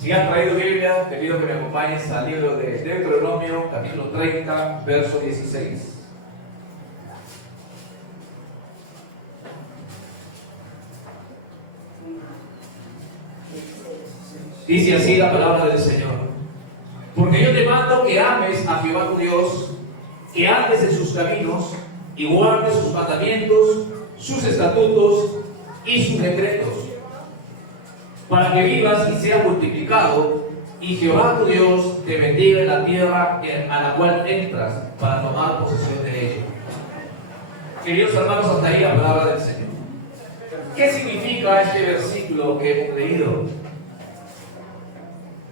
Si has traído Biblia, te pido que me acompañes al libro de Deuteronomio, capítulo 30, verso 16. Dice así la palabra del Señor: porque yo te mando que ames a Jehová tu Dios, que andes en sus caminos y guardes sus mandamientos, sus estatutos y sus decretos, para que vivas y seas multiplicado, y Jehová tu Dios te bendiga en la tierra a la cual entras para tomar posesión de ella. Queridos hermanos, hasta ahí la palabra del Señor. ¿Qué significa este versículo que hemos leído?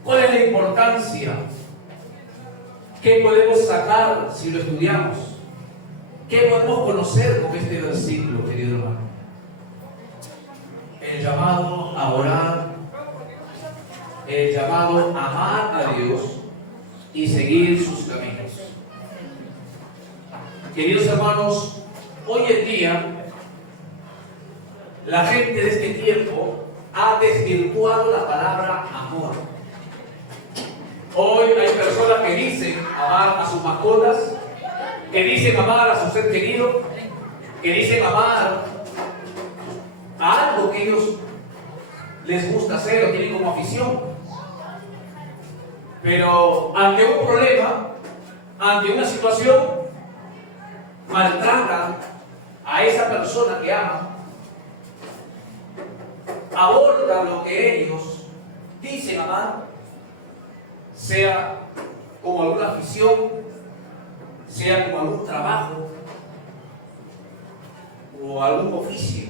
¿Cuál es la importancia? ¿Qué podemos sacar si lo estudiamos? ¿Qué podemos conocer con este versículo, querido hermano? El llamado a orar, el llamado a amar a Dios y seguir sus caminos. Queridos hermanos, hoy en día la gente de este tiempo ha desvirtuado la palabra amor. Hoy hay personas que dicen amar a sus mascotas, que dicen amar a su ser querido, que dicen amar a algo que ellos les gusta hacer o tienen como afición. Pero ante un problema, ante una situación, maltratan a esa persona que aman, abordan lo que ellos dicen amar, sea como alguna afición, sea como algún trabajo o algún oficio.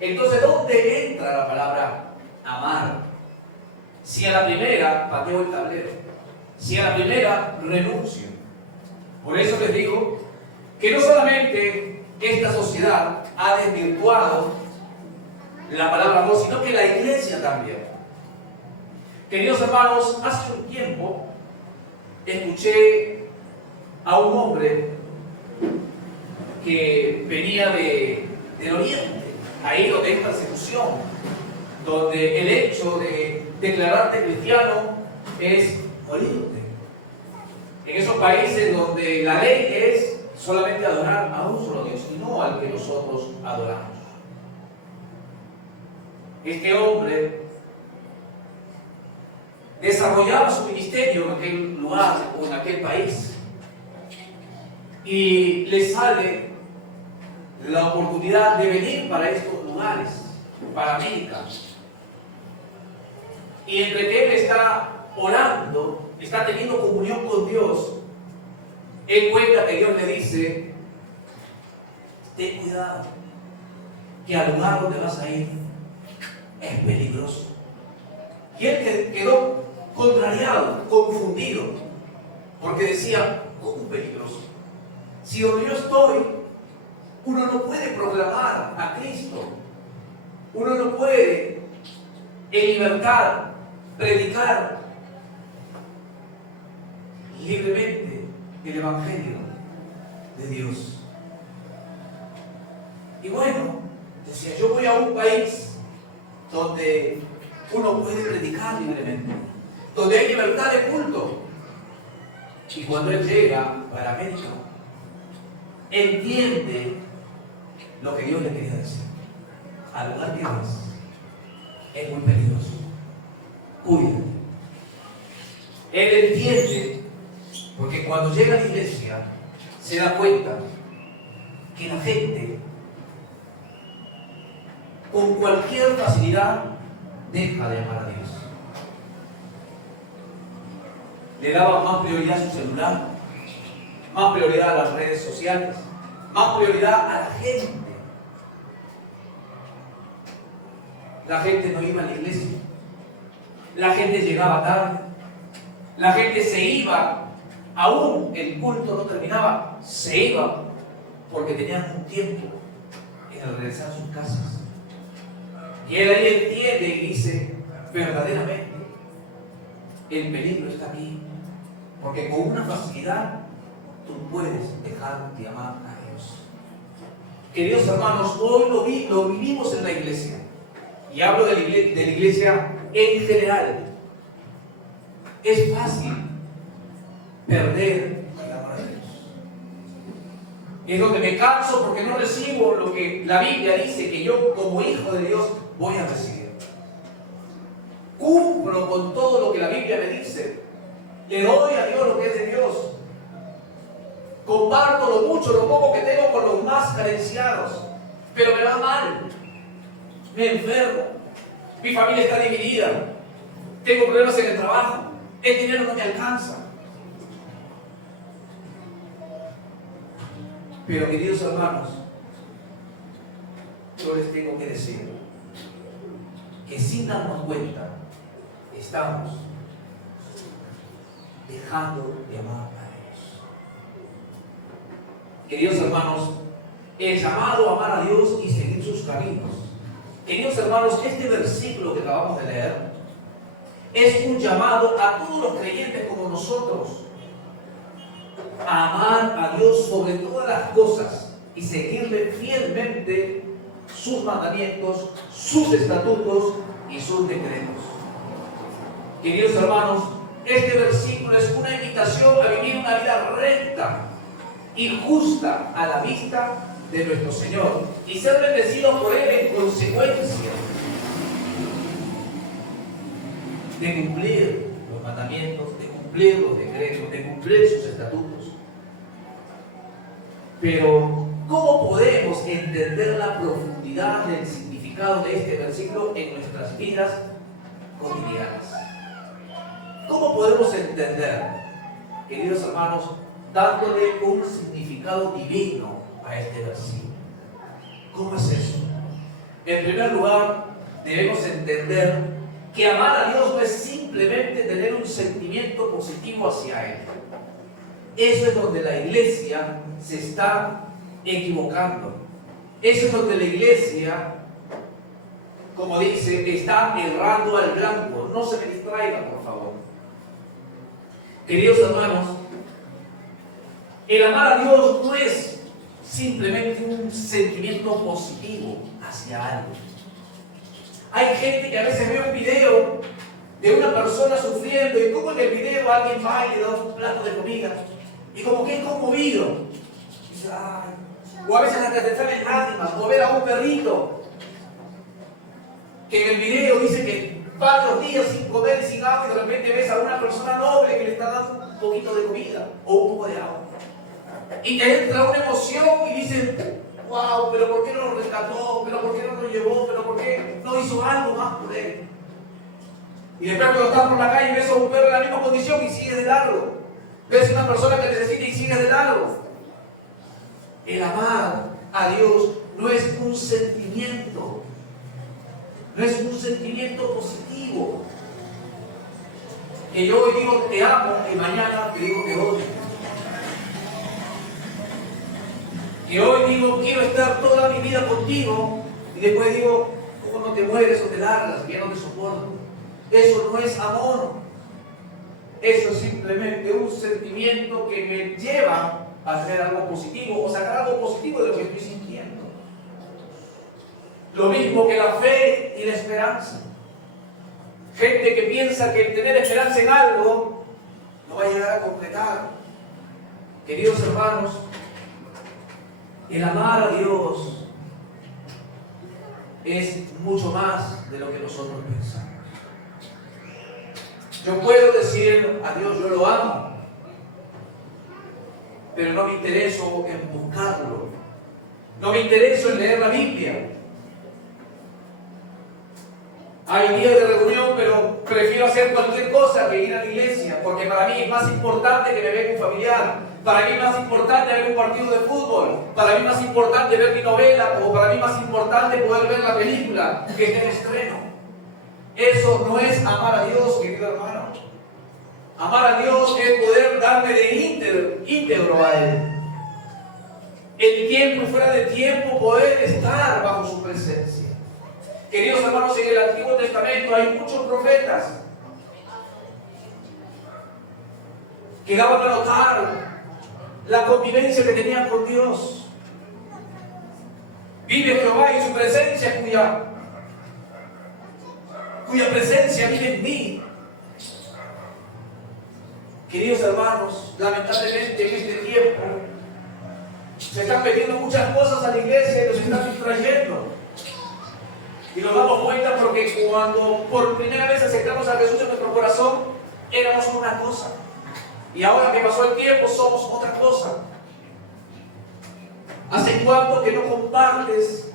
Entonces, ¿dónde entra la palabra amar? Si a la primera pateo el tablero, si a la primera renuncio. Por eso les digo que no solamente esta sociedad ha desvirtuado la palabra amor, sino que la iglesia también. Queridos hermanos, hace un tiempo escuché a un hombre que venía del Oriente, ahí donde hay persecución, donde el hecho de declararte cristiano es morirte. En esos países donde la ley es solamente adorar a un solo Dios y no al que nosotros adoramos. Este hombre desarrollaba su ministerio en aquel lugar o en aquel país y le sale la oportunidad de venir para estos lugares, para América. Y entre que él está orando, está teniendo comunión con Dios, él cuenta que Dios le dice: ten cuidado, que al lugar donde vas a ir es peligroso. Y él quedó contrariado, confundido, porque decía: ¿cómo peligroso? Si donde yo estoy, uno no puede proclamar a Cristo, uno no puede en libertad predicar libremente el Evangelio de Dios. Y bueno, decía, yo voy a un país donde uno puede predicar libremente, donde hay libertad de culto. Y cuando él llega para América, entiende lo que Dios le quería decir. Al lugar que vas es muy peligroso, cuídate. Él entiende, porque cuando llega a la iglesia se da cuenta que la gente con cualquier facilidad deja de amar a Dios. Le daba más prioridad a su celular, más prioridad a las redes sociales, más prioridad a la gente. La gente no iba a la iglesia, la gente llegaba tarde, la gente se iba, aún el culto no terminaba, se iba porque tenían un tiempo en el regresar a sus casas. Y él ahí entiende y dice: verdaderamente el peligro está aquí, porque con una facilidad tú puedes dejar de amar a Dios. Queridos hermanos, hoy lo vivimos en la iglesia, y hablo de la iglesia en general. Es fácil perder el amor a Dios. Es donde me canso porque no recibo lo que la Biblia dice que yo como hijo de Dios voy a recibir. Cumplo con todo lo que la Biblia me dice. Le doy a Dios lo que es de Dios. Comparto lo mucho, lo poco que tengo con los más carenciados. Pero me va mal. Me enfermo. Mi familia está dividida. Tengo problemas en el trabajo. El dinero no me alcanza. Pero queridos hermanos, yo les tengo que decir que sin darnos cuenta estamos dejando de amar a Dios. Queridos hermanos, el llamado a amar a Dios y seguir sus caminos. Queridos hermanos, este versículo que acabamos de leer es un llamado a todos los creyentes como nosotros a amar a Dios sobre todas las cosas y seguirle fielmente sus mandamientos, sus estatutos y sus decretos. Queridos hermanos, este versículo es una invitación a vivir una vida recta y justa a la vista de nuestro Señor y ser bendecidos por Él en consecuencia de cumplir los mandamientos, de cumplir los decretos, de cumplir sus estatutos. Pero, ¿cómo podemos entender la profundidad del significado de este versículo en nuestras vidas cotidianas? ¿Cómo podemos entender, queridos hermanos, dándole un significado divino a este versículo? ¿Cómo es eso? En primer lugar, debemos entender que amar a Dios no es simplemente tener un sentimiento positivo hacia Él. Eso es donde la iglesia se está equivocando. Eso es donde la iglesia, como dice, está errando al blanco. No se me distraigan, por favor. Queridos hermanos, el amar a Dios no es simplemente un sentimiento positivo hacia algo. Hay gente que a veces ve un video de una persona sufriendo y como en el video alguien va y le da un plato de comida y como que es conmovido. Dice, ay. O a veces hasta te salen lágrimas, o ver a un perrito que en el video dice que varios días sin comer y sin agua y de repente ves a una persona noble que le está dando un poquito de comida o un poco de agua. Y te entra una emoción y dices, wow, pero ¿por qué no lo rescató? ¿Pero por qué no lo llevó? ¿Pero por qué no hizo algo más por él? Y después cuando estás por la calle y ves a un perro en la misma condición y sigues de largo. Ves a una persona que necesita y sigues de largo. El amar a Dios no es un sentimiento. No es un sentimiento positivo. Que yo hoy digo te amo y mañana te digo te odio. Que hoy digo quiero estar toda mi vida contigo y después digo ¿cómo no te mueres o te largas? Que ya no te soporto. Eso no es amor. Eso es simplemente un sentimiento que me lleva a hacer algo positivo o sacar algo positivo de lo que estoy sintiendo. Lo mismo que la fe y la esperanza. Gente que piensa que tener esperanza en algo no va a llegar a concretar. Queridos hermanos, el amar a Dios es mucho más de lo que nosotros pensamos. Yo puedo decir a Dios, yo lo amo, pero no me intereso en buscarlo. No me intereso en leer la Biblia. Hay días de reunión, pero prefiero hacer cualquier cosa que ir a la iglesia, porque para mí es más importante que me venga un familiar. Para mí es más importante ver un partido de fútbol. Para mí es más importante ver mi novela, o para mí es más importante poder ver la película que esté en estreno. Eso no es amar a Dios, querido hermano. Amar a Dios es poder darme de íntegro a Él. En tiempo y fuera de tiempo poder estar bajo su presencia. Queridos hermanos, en el Antiguo Testamento hay muchos profetas que daban a notar la convivencia que tenían con Dios. Vive Jehová y su presencia cuya presencia vive en mí. Queridos hermanos, lamentablemente en este tiempo se están metiendo muchas cosas a la iglesia y nos están distrayendo. Y nos damos cuenta porque cuando por primera vez aceptamos a Jesús en nuestro corazón, éramos una cosa. Y ahora que pasó el tiempo, somos otra cosa. ¿Hace cuánto que no compartes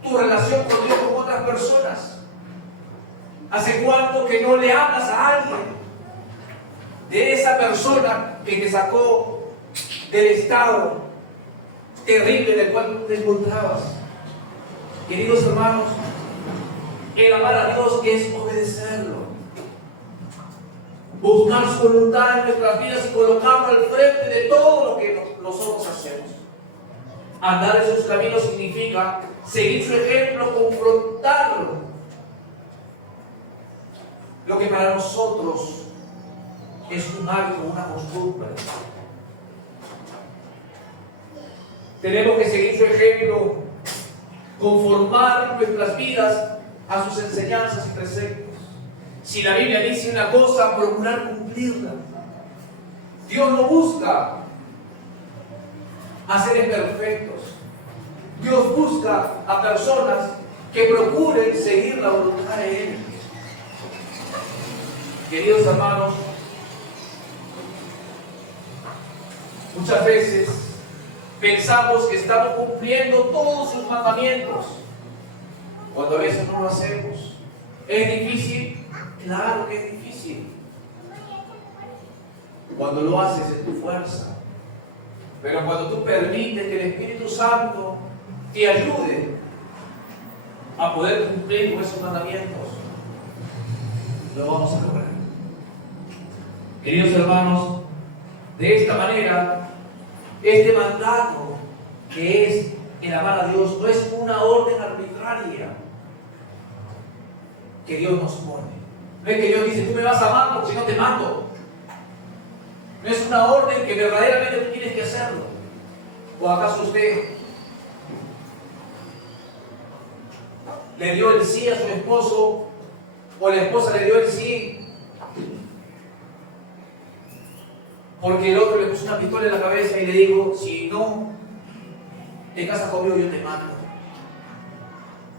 tu relación con Dios con otras personas? ¿Hace cuánto que no le hablas a alguien de esa persona que te sacó del estado terrible en el cual te encontrabas? Queridos hermanos, el amar a Dios es obedecerlo, buscar su voluntad en nuestras vidas y colocarlo al frente de todo lo que nosotros hacemos. Andar en sus caminos significa seguir su ejemplo, confrontarlo. Lo que para nosotros es un hábito, una costumbre. Tenemos que seguir su ejemplo, conformar nuestras vidas a sus enseñanzas y preceptos. Si la Biblia dice una cosa, procurar cumplirla. Dios no busca a seres perfectos. Dios busca a personas que procuren seguir la voluntad de Él. Queridos hermanos, muchas veces pensamos que estamos cumpliendo todos sus mandamientos, cuando a veces no lo hacemos. ¿Es difícil? Claro que es difícil. Cuando lo haces en tu fuerza. Pero cuando tú permites que el Espíritu Santo te ayude a poder cumplir con esos mandamientos, lo vamos a lograr. Queridos hermanos, de esta manera, este mandato que es el amar a Dios no es una orden arbitraria que Dios nos pone. No es que Dios dice, tú me vas a amar porque si no te mato. No es una orden que verdaderamente tú tienes que hacerlo. ¿O acaso usted le dio el sí a su esposo o la esposa le dio el sí porque el otro le puso una pistola en la cabeza y le dijo, si no te casas conmigo yo te mato?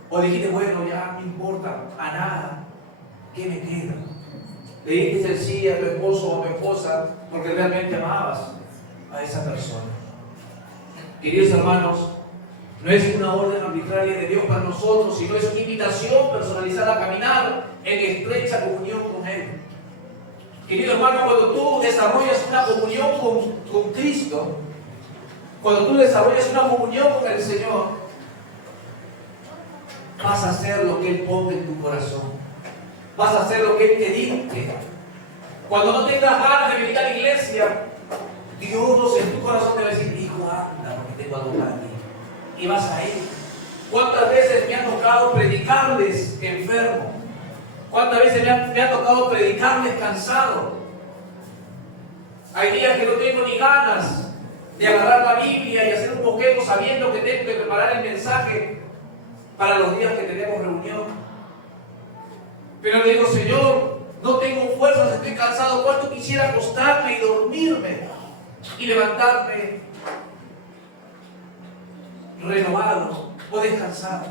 O dijiste, bueno, ya no importa, a nada, ¿qué me queda? Le dijiste el sí a tu esposo o a tu esposa porque realmente amabas a esa persona. Queridos hermanos, no es una orden arbitraria de Dios para nosotros, sino es una invitación personalizada a caminar en estrecha comunión con Él. Querido hermano, cuando tú desarrollas una comunión con Cristo, cuando tú desarrollas una comunión con el Señor, vas a hacer lo que Él ponga en tu corazón. Vas a hacer lo que Él te dicte. Cuando no tengas ganas de venir a la iglesia, Dios en tu corazón te va a decir, hijo, anda, porque tengo algo para ti. Y vas a ir. ¿Cuántas veces me ha tocado predicarles enfermo? ¿Cuántas veces me ha tocado predicarles cansado? Hay días que no tengo ni ganas de agarrar la Biblia y hacer un boquete sabiendo que tengo que preparar el mensaje para los días que tenemos reunión. Pero le digo, Señor, no tengo fuerzas, estoy cansado. ¿Cuánto quisiera acostarme y dormirme y levantarme renovado o descansado?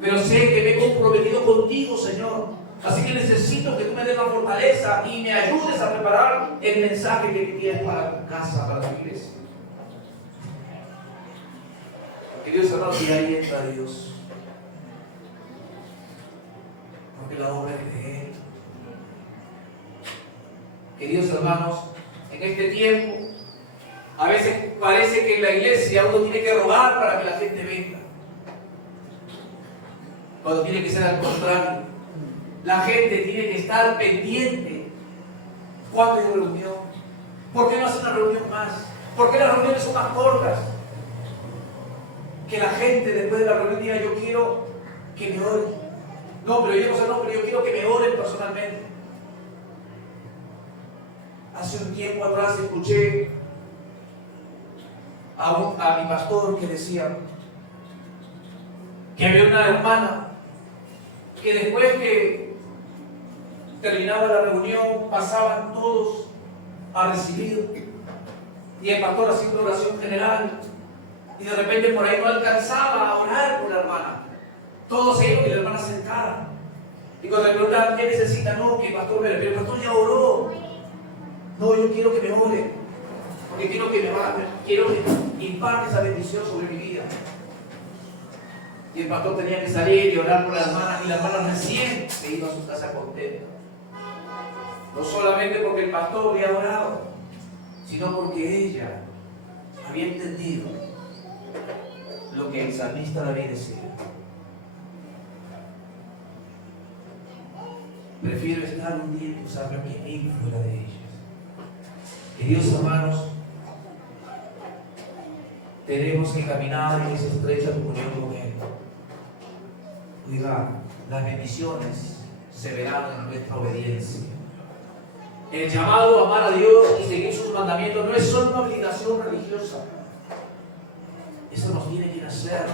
Pero sé que me he comprometido contigo, Señor. Así que necesito que tú me des la fortaleza y me ayudes a preparar el mensaje que tienes para tu casa, para tu iglesia. Queridos hermanos, y ahí entra Dios. Porque la obra es de Él. Queridos hermanos, en este tiempo, a veces parece que en la iglesia uno tiene que rogar para que la gente venga. Cuando tiene que ser al contrario. La gente tiene que estar pendiente. ¿Cuándo hay reunión? ¿Por qué no hace una reunión más? ¿Por qué las reuniones son más cortas? Que la gente después de la reunión diga, yo quiero que me oren. No, pero yo quiero que me oren personalmente. Hace un tiempo atrás escuché a mi pastor que decía que había una hermana que después que terminaba la reunión, pasaban todos a recibir, y el pastor haciendo una oración general, y de repente por ahí no alcanzaba a orar por la hermana. Todos se iban y la hermana sentada. Y cuando le preguntaban qué necesita, no, que el pastor me, pero el pastor ya oró. No, yo quiero que me ore, porque quiero que imparte esa bendición sobre mi vida. Y el pastor tenía que salir y orar por la hermana, y la hermana recién se iba a su casa contenta. No solamente porque el pastor había orado, sino porque ella había entendido lo que el salmista David decía. Prefiero estar un día en tu sangre que ir fuera de ellas. Queridos hermanos, tenemos que caminar en esa estrecha comunión con Él. Oiga, las bendiciones se verán en nuestra obediencia. El llamado a amar a Dios y seguir sus mandamientos no es solo una obligación religiosa. Eso nos tiene que nacer,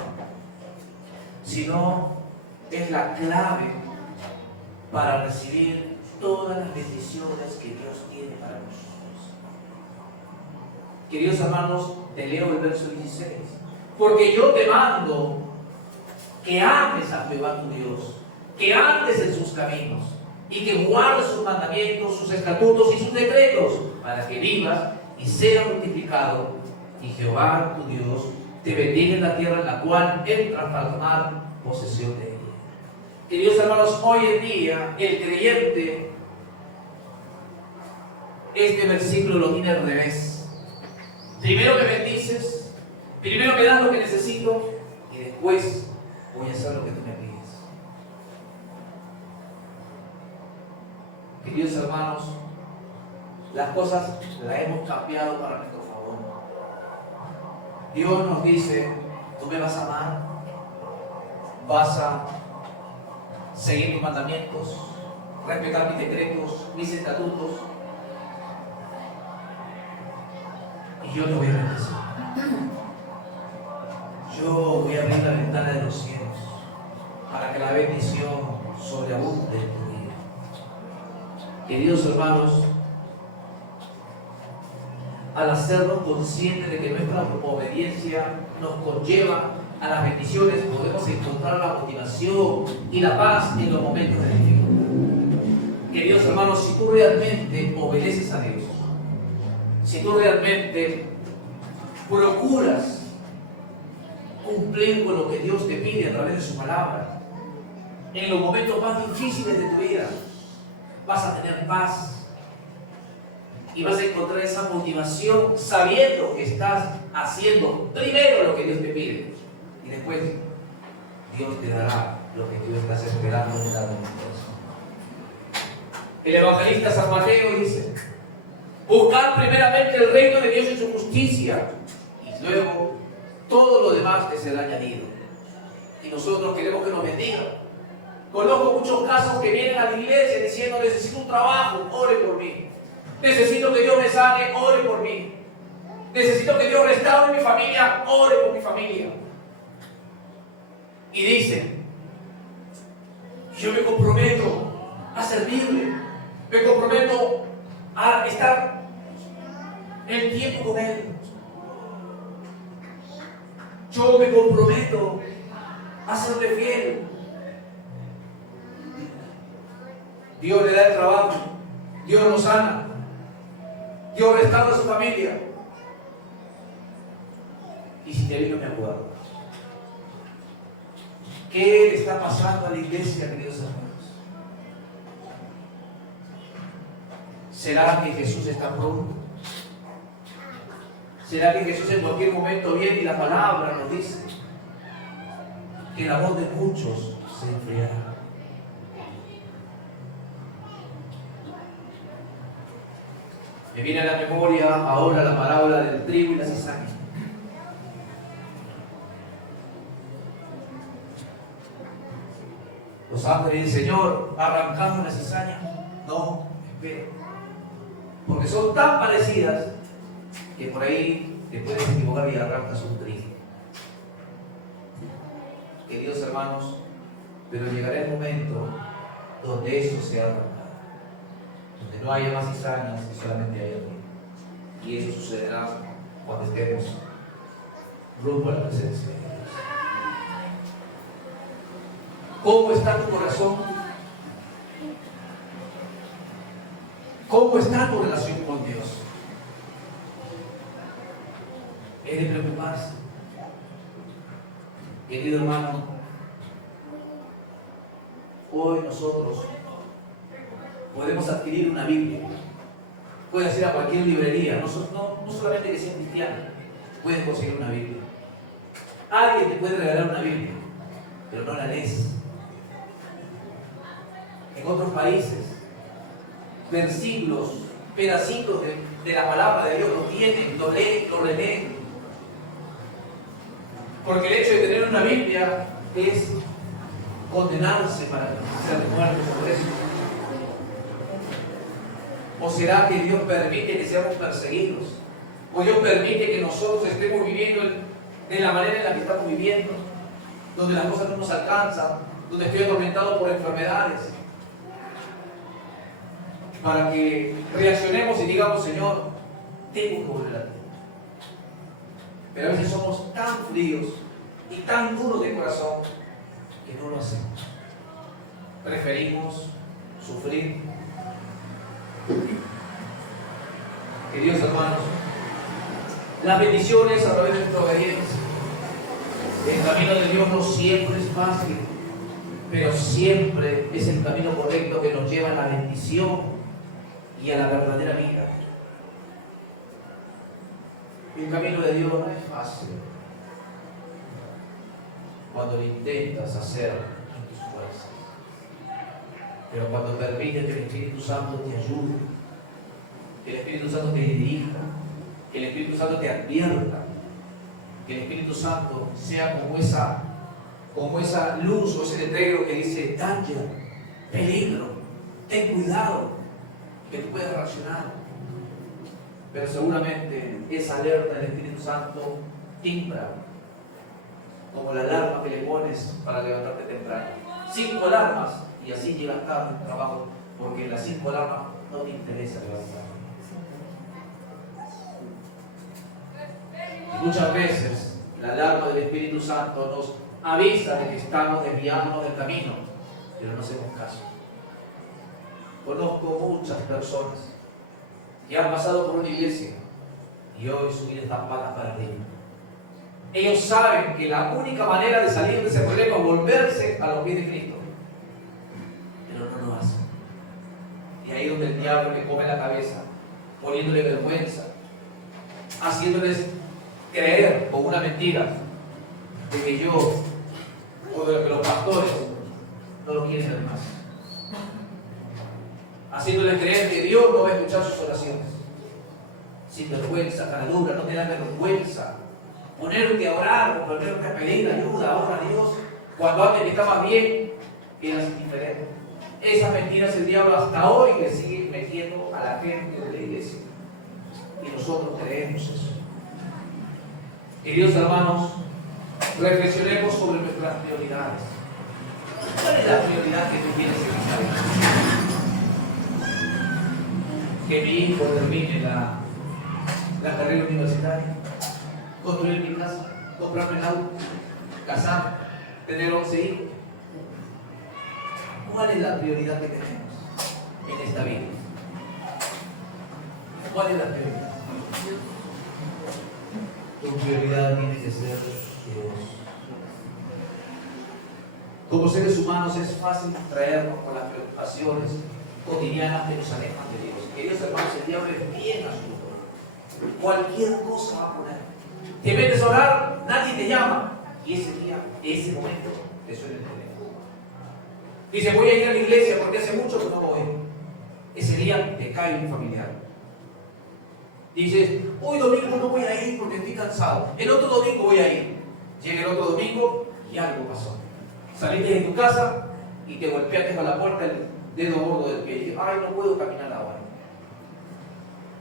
sino es la clave para recibir todas las bendiciones que Dios tiene para nosotros. Queridos hermanos, te leo el verso 16. Porque yo te mando que ames a Jehová tu Dios, que andes en sus caminos y que guardes sus mandamientos, sus estatutos y sus decretos, para que vivas y seas multiplicado, y Jehová tu Dios te bendiga en la tierra en la cual entras para tomar posesión de ella. Queridos hermanos, hoy en día el creyente este versículo lo tiene al revés. Primero me bendices, primero me das lo que necesito y después voy a hacer lo que tú me pides. Queridos hermanos, las cosas las hemos cambiado para nuestro favor. Dios nos dice, tú me vas a amar, vas a seguir mis mandamientos, respetar mis decretos, mis estatutos, y yo te voy a bendecir. Yo voy a abrir la ventana de los cielos para que la bendición sobreabunde en tu vida. Queridos hermanos, al hacernos conscientes de que nuestra obediencia nos conlleva a las bendiciones, podemos encontrar la motivación y la paz en los momentos de dificultad. Queridos hermanos, si tú realmente obedeces a Dios, si tú realmente procuras cumplir con lo que Dios te pide a través de su palabra, en los momentos más difíciles de tu vida, vas a tener paz y vas a encontrar esa motivación sabiendo que estás haciendo primero lo que Dios te pide y después Dios te dará lo que tú estás esperando en cada momento. El evangelista San Mateo dice: buscar primeramente el reino de Dios y su justicia, y luego todo lo demás te será añadido. Y nosotros queremos que nos bendiga. Conozco muchos casos que vienen a la iglesia diciendo: necesito un trabajo, ore por mí. Necesito que Dios me sane, ore por mí. Necesito que Dios restaure mi familia, ore por mi familia. Y dicen: yo me comprometo a servirle, me comprometo a estar en tiempo con Él. Yo me comprometo a serle fiel. Dios le da el trabajo, Dios lo sana, Dios restaura a su familia. Y si de ahí no me acuerdo, ¿qué le está pasando a la iglesia, queridos hermanos? ¿Será que Jesús está pronto? ¿Será que Jesús en cualquier momento viene y la palabra nos dice que el amor de muchos se enfriará? Me viene a la memoria ahora la parábola del trigo y la cizaña. Los ángeles dicen: Señor, ¿arrancamos la cizaña? No, espera. Porque son tan parecidas que por ahí te puedes equivocar y arrancas un trigo. Queridos hermanos, pero llegará el momento donde eso se arrancará. donde no haya más cizañas y solamente haya trigo. Y eso sucederá cuando estemos rumbo a la presencia de Dios. ¿Cómo está tu corazón? ¿Cómo está tu relación con Dios? Es de preocuparse. Querido hermano, hoy nosotros podemos adquirir una Biblia. Puedes ir a cualquier librería, no solamente que sea cristiano, puedes conseguir una Biblia. Alguien te puede regalar una Biblia, pero no la lees. En otros países, versículos, pedacitos de la palabra de Dios lo tienen, lo leen, lo releen. Porque el hecho de tener una Biblia es condenarse para ser muerto por eso. ¿O será que Dios permite que seamos perseguidos? ¿O Dios permite que nosotros estemos viviendo de la manera en la que estamos viviendo? Donde las cosas no nos alcanzan, donde estoy atormentado por enfermedades. Para que reaccionemos y digamos, Señor, tengo que volver a ti. Pero a veces somos tan fríos y tan duros de corazón que no lo hacemos. Preferimos sufrir. Queridos hermanos, las bendiciones a través de nuestra obediencia. El camino de Dios no siempre es fácil, pero siempre es el camino correcto que nos lleva a la bendición y a la verdadera vida. El camino de Dios no es fácil cuando lo intentas hacer en tus fuerzas, pero cuando permites que el Espíritu Santo te ayude, que el Espíritu Santo te dirija, que el Espíritu Santo te advierta, que el Espíritu Santo sea como esa luz o ese letrero que dice danger, peligro, ten cuidado, que tú puedas reaccionar. Pero seguramente esa alerta del Espíritu Santo timbra como la alarma que le pones para levantarte temprano. 5 alarmas y así llegas tarde al trabajo, porque las 5 alarmas no te interesa levantar. Y muchas veces la alarma del Espíritu Santo nos avisa de que estamos desviándonos del camino, pero no hacemos caso. Conozco muchas personas que han pasado por una iglesia y hoy su vida está patas para arriba. Ellos saben que la única manera de salir de ese problema es volverse a los pies de Cristo, pero no lo hacen. Y ahí es donde el diablo le come la cabeza, poniéndole vergüenza, haciéndoles creer con una mentira de que yo o de que los pastores no lo quieren ver más, haciéndoles creer que Dios no va a escuchar sus oraciones. Sin vergüenza, cara dura, no te da vergüenza ponerte a orar o ponerte a pedir ayuda ahora a Dios cuando antes que estabas bien eras indiferente. Esas mentiras el diablo hasta hoy le sigue metiendo a la gente de la iglesia y nosotros creemos eso. Queridos hermanos, reflexionemos sobre nuestras prioridades. ¿Cuál es la prioridad que tú tienes en esta vida? Que mi hijo termine la carrera universitaria, construir mi casa, comprarme el auto, casar, tener 11 hijos. ¿Cuál es la prioridad que tenemos en esta vida? ¿Cuál es la prioridad? Tu prioridad tiene que ser Dios. Como seres humanos es fácil distraernos con las preocupaciones cotidianas que nos alejan de Dios. Queridos hermanos, el diablo es bien astuto. Cualquier cosa va a poner. Te metes a orar, nadie te llama. Y ese día, ese momento, te suena el teléfono. Dice, voy a ir a la iglesia porque hace mucho que no voy. Ese día te cae un familiar. Dices, hoy domingo no voy a ir porque estoy cansado. El otro domingo voy a ir. Llega el otro domingo y algo pasó. Saliste de tu casa y te golpeaste con la puerta el dedo gordo del pie. Y dices, ay, no puedo caminar ahora.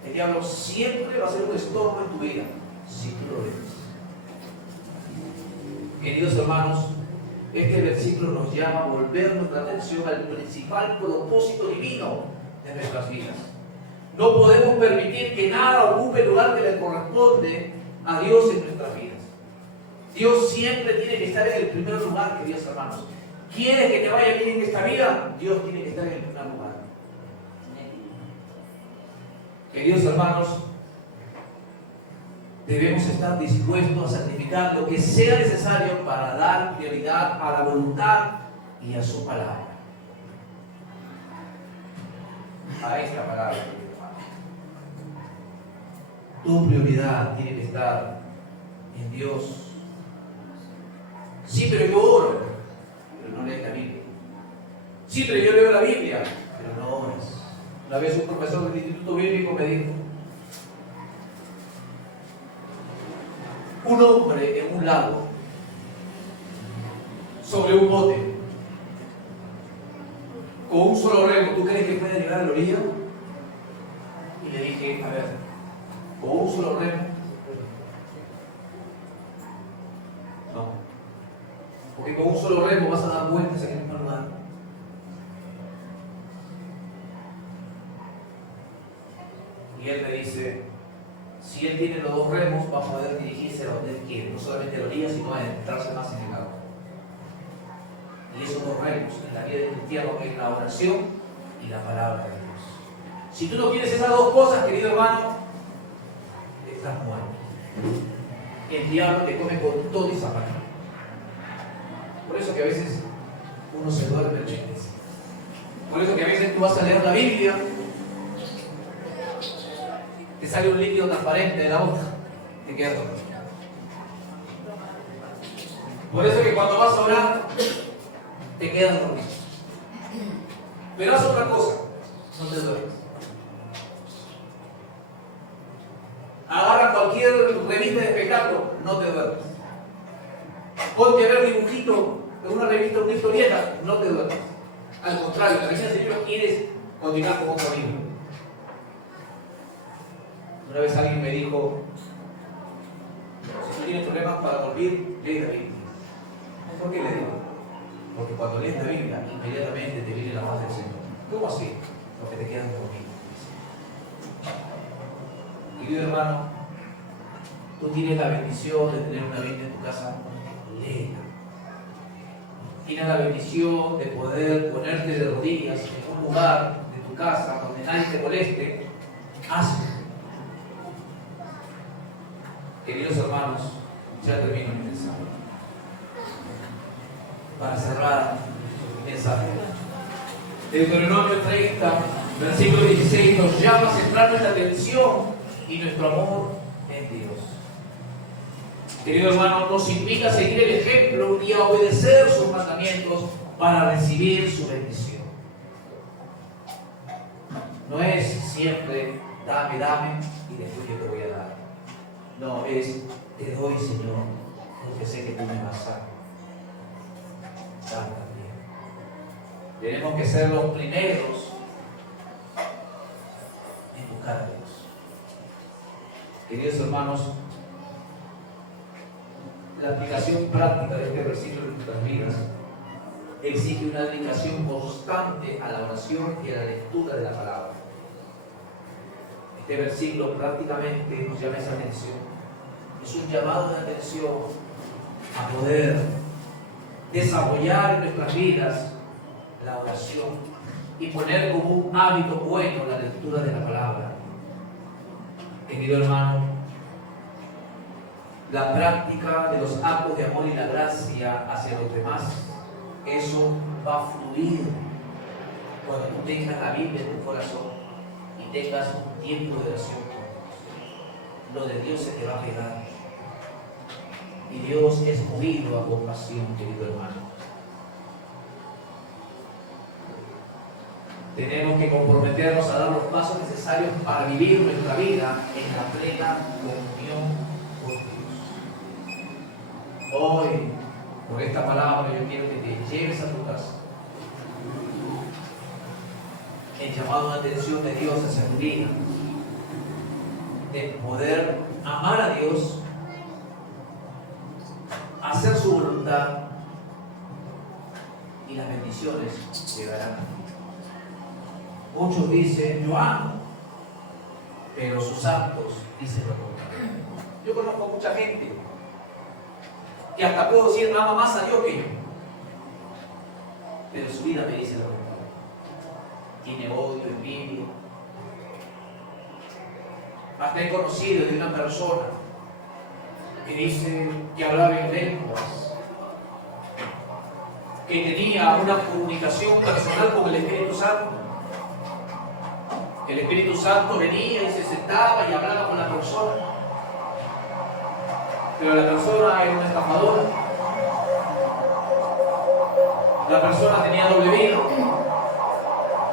El diablo siempre va a ser un estorbo en tu vida, si tú lo dejas. Queridos hermanos, este versículo nos llama a volver nuestra atención al principal propósito divino de nuestras vidas. No podemos permitir que nada ocupe el lugar que le corresponde a Dios en nuestras vidas. Dios siempre tiene que estar en el primer lugar, queridos hermanos. ¿Quieres que te vaya bien en esta vida? Dios tiene que estar en el primer lugar. Queridos hermanos, debemos estar dispuestos a sacrificar lo que sea necesario para dar prioridad a la voluntad y a su palabra. A esta palabra, querido hermano. Tu prioridad tiene que estar en Dios. Sí, pero yo oro, pero no lees la Biblia. Sí, pero yo leo la Biblia, pero no oras. Una vez un profesor del Instituto Bíblico me dijo: un hombre en un lago, sobre un bote, con un solo remo, ¿tú crees que puede llegar a la orilla? Y le dije: a ver, con un solo remo, no, porque con un solo remo vas a dar vueltas en el mismo lugar. Y él me dice: si él tiene los dos remos, va a poder dirigirse a donde él quiere, no solamente a la orilla, sino a adentrarse más en el agua. Y esos dos remos en la vida del cristiano es la oración y la palabra de Dios. Si tú no tienes esas dos cosas, querido hermano, estás muerto. El diablo te come con toda esa palabra. Por eso que a veces uno se duerme en la iglesia. Por eso que a veces tú vas a leer la Biblia, te sale un líquido transparente de la boca, te quedas dormido. Por eso que cuando vas a orar, te quedas dormido. Pero haz otra cosa, no te duermes. Agarra cualquier revista de espectáculo, no te duermes. Ponte a ver dibujitos en una revista, una historieta, no te duermes. Al contrario, la revista Señor quieres continuar como conmigo. Una vez alguien me dijo: si tú tienes problemas para dormir, lee la Biblia. ¿Por qué le digo? Porque cuando lees la Biblia, inmediatamente te viene la paz del Señor. ¿Cómo así? Porque te quedas dormido. Querido hermano, tú tienes la bendición de tener una Biblia en tu casa, léela. Tienes la bendición de poder ponerte de rodillas en un lugar de tu casa donde nadie te moleste, hazlo. Queridos hermanos, ya termino mi mensaje. Para cerrar mi mensaje, Deuteronomio 30, versículo 16, nos llama a centrar nuestra atención y nuestro amor en Dios. Querido hermano, nos invita a seguir el ejemplo y a obedecer sus mandamientos para recibir su bendición. No es siempre dame, dame y después yo te voy a dar. No, es te doy, Señor, porque sé que tú me vas a dar también. Tenemos que ser los primeros en buscar a Dios. Queridos hermanos, la aplicación práctica de este versículo en nuestras vidas exige una dedicación constante a la oración y a la lectura de la palabra. Este versículo prácticamente nos llama esa atención. Es un llamado de atención a poder desarrollar en nuestras vidas la oración y poner como un hábito bueno la lectura de la palabra. Querido hermano, la práctica de los actos de amor y la gracia hacia los demás, eso va a fluir cuando tú tengas la Biblia en tu corazón y tengas un tiempo de oración con Dios. Lo de Dios se te va a pegar. Y Dios es movido a compasión, querido hermano. Tenemos que comprometernos a dar los pasos necesarios para vivir nuestra vida en la plena comunión con Dios. Hoy, por esta palabra, yo quiero que te lleves a tu casa el llamado de atención de Dios hacia tu vida, de poder amar a Dios, hacer su voluntad, y las bendiciones llegarán a ti. Muchos dicen, yo amo, pero sus actos dicen lo contrario. Yo conozco mucha gente que hasta puedo decir ama más a Dios que yo, pero su vida me dice lo contrario. Tiene odio, envidia. Hasta he conocido de una persona que dice que hablaba en lenguas, que tenía una comunicación personal con el Espíritu Santo. El Espíritu Santo venía y se sentaba y hablaba con la persona. Pero la persona era una estafadora. La persona tenía doble vida.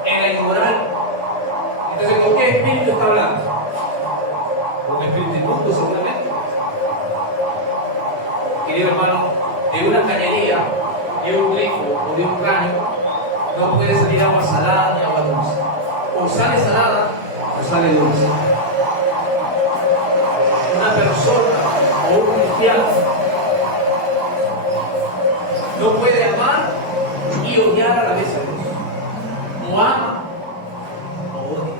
Era inmoral. Entonces, ¿con qué espíritu está hablando? Con espíritu inmundo, seguramente. Querido hermano, de una cañería, de un grifo o de un cráneo, no puede salir agua salada ni agua dulce. O sale salada o sale dulce. Una persona o un cristiano no puede amar y odiar a la vez a Dios. O ama o odia.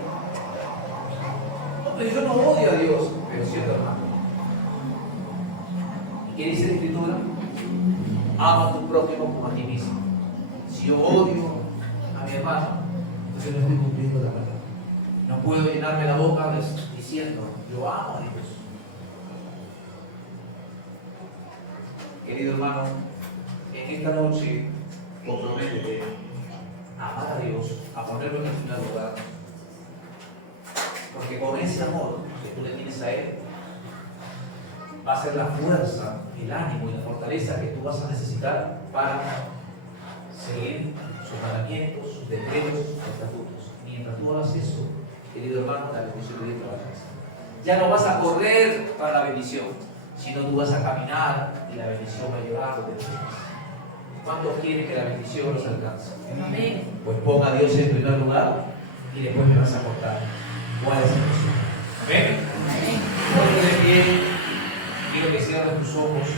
No, pero yo no odio a Dios, pero siento hermano. ¿Y qué dice la Escritura? Ama a tu prójimo como a ti mismo. Si yo odio a mi hermano, entonces no estoy cumpliendo la verdad. No puedo llenarme la boca diciendo, yo amo a Dios. Querido hermano, en esta noche comprométete a amar a Dios, a ponerlo en el primer lugar. Porque con ese amor que tú le tienes a Él, va a ser la fuerza, el ánimo y la fortaleza que tú vas a necesitar para seguir sus mandamientos, sus decretos, sus estatutos. Mientras tú hagas eso, querido hermano, la bendición de Dios te va a alcanzar. Ya no vas a correr para la bendición, sino tú vas a caminar y la bendición va a llegar donde tú estás. ¿Cuántos quieren que la bendición los alcance? Amén. Pues ponga a Dios en primer lugar y después me vas a contar cuál es el resumen. Amén. Amén. Quiero que cierres tus ojos.